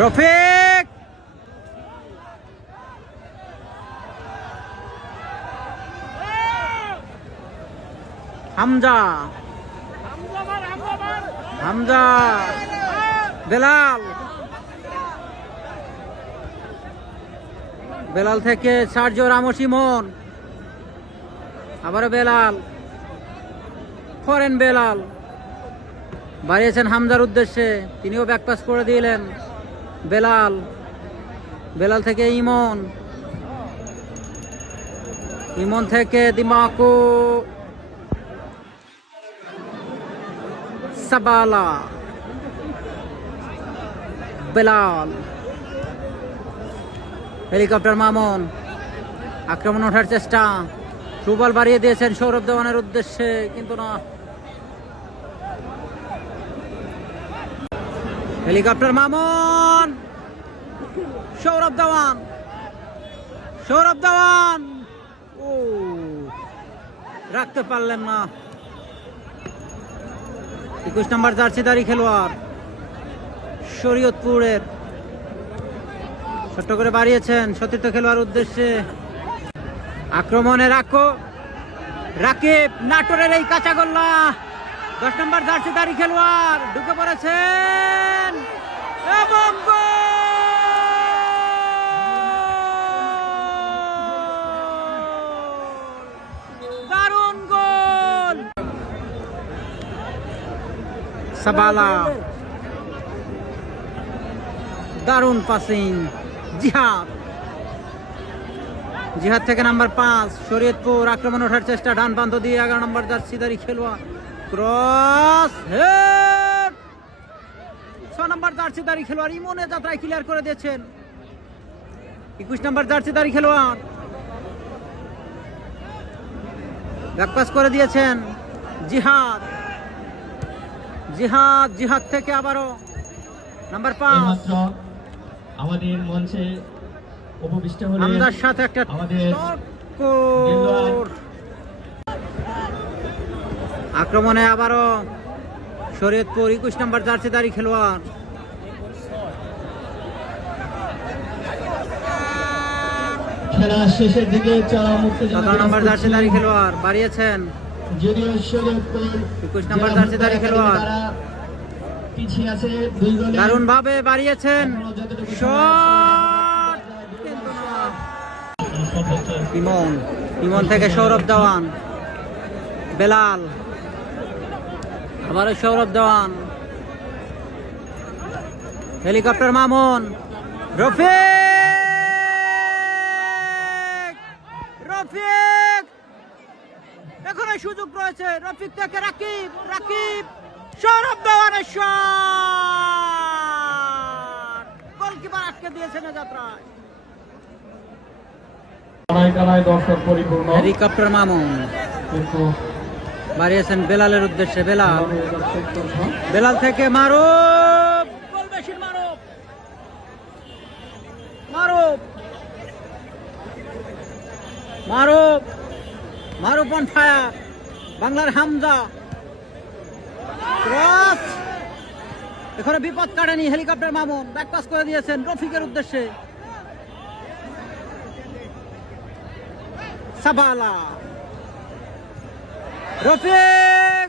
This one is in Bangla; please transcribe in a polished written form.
রফিক হামজা হামজা বেলাল বেলাল থেকে সার্জিও রামোস ইমন আবারও বেলাল ফরেন বেলাল বাড়িয়েছেন হামজার উদ্দেশ্যে তিনিও ব্যাকপাস করে দিলেন বেলাল বেলাল থেকে ইমন ইমন থেকে দিমাকু সাবালা বেলাল হেলিকপ্টার মামুন আক্রমণ ওঠার চেষ্টা থ্রুবল বাড়িয়ে দিয়েছেন সৌরভ দেওয়ানের উদ্দেশ্যে কিন্তু না হেলিকপ্টার মামুন সৌরভ দেওয়ান ও রাখতে পারলেন না 21 নম্বর জার্সিধারী খেলোয়াড় শরীয়তপুরের ছোট্ট করে বাড়িয়েছেন সতীর্থ খেলোয়াড় উদ্দেশ্যে আক্রমণে রাকিব নাটোরের এই কাঁচা গোল্লা 10 নম্বর জার্সিধারী খেলোয়াড় ঢুকে পড়েছেন এবং দারুণ গোল সাবালা দারুণ পাসিং জিহাদ থেকে নাম্বার 5 শরীয়তপুর আক্রমণ ওঠার চেষ্টা ডান প্রান্ত দিয়ে 11 নম্বর জার্সিধারী খেলোয়াড় ক্রস হেড 6 নম্বর জার্সিধারী খেলোয়াড় ইমনে যাত্রায় ক্লিয়ার করে দিয়েছেন 21 নম্বর জার্সিধারী খেলোয়াড় ব্যাকপাস করে দিয়েছেন জিহাদ থেকে আবারও নাম্বার 5 আমাদের মঞ্চে উপবিষ্ট হলেন আমাদের সাথে একটা আক্রমণে আবারও শরীয়তপুর 21 নম্বর জার্সিধারী খেলোয়াড় খেলা শেষের দিকে 17 নম্বর জার্সিধারী খেলোয়াড় বাড়িয়েছেন জুনিয়র শরীয়তপুর 21 নম্বর জার্সিধারী খেলোয়াড় পিছিয়ে আছে 2 গোলে দারুণ ভাবে বাড়িয়েছেন শট কিন্তু না ইমন থেকে সৌরভ দেওয়ান বেলাল আবারও সৌরভ দেওয়ান হেলিকপ্টার মামুন রফিক এখনো সুযোগ রয়েছে রফিক থেকে রাকিব সৌরভ দেওয়ানের শট গোলকিপার আটকে দিয়েছেন যাত্রায় দর্শক পরিপূর্ণ হেলিকপ্টার মামুন বাড়িয়েছেন বেলালের উদ্দেশ্যে বেলাল থেকে মারুফ গোল বেশির মারুফ অন ফায়ার বাংলার হামজা ক্রস এখানে বিপদ কাটেনি হেলিকপ্টার মামুন ব্যাকপাস করে দিয়েছেন রফিকের উদ্দেশ্যে সাবালা রফিক